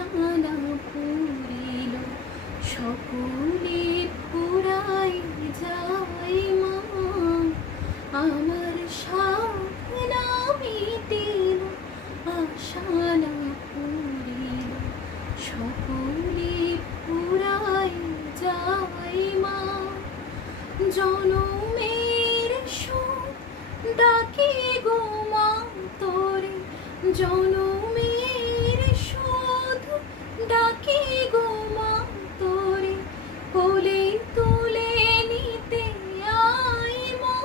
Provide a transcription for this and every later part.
আশানা পুরিল সকলে পুরাই যায় মা আমার সাধনা মিটিল আশানা পুরিল সকলে পুরাই যায় মা জনমের সুখ ডাকি গো মা তোরে জনমের সুখ ডাকি গো মা তোরে কোলে তুলে নিতে আই মা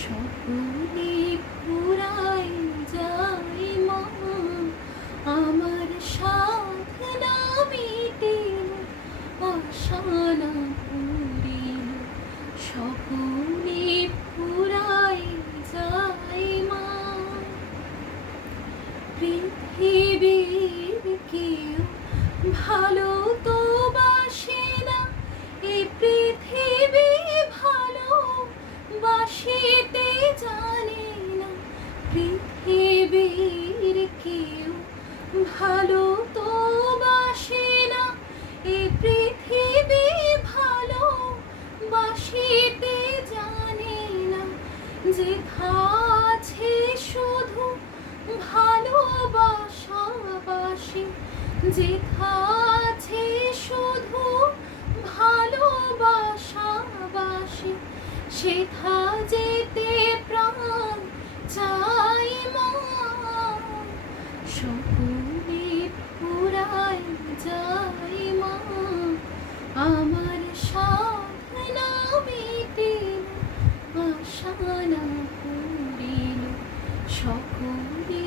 সকলে পুরাই যায় মা আমার সাধনা মিটিল আশানা পুরিল সকলে পুরাই যায় মা পৃথিবীর কেউ ভালো তো বাসে না এই পৃথিবী ভালো বাসিতে জানে না পৃথিবীর কেউ ভালো তো বাসে না এই পৃথিবী ভালো বাসিতে জানে না যেথা আছে শুধু ভালোবাসাবাসি যেথা আছে শুধু ভালোবাসাবাসি সেথা যেতে প্রাণ চাই মা সকলে পুরাই যায় মা আমার সাধনা মিটিল আশানা পুরিল সকলে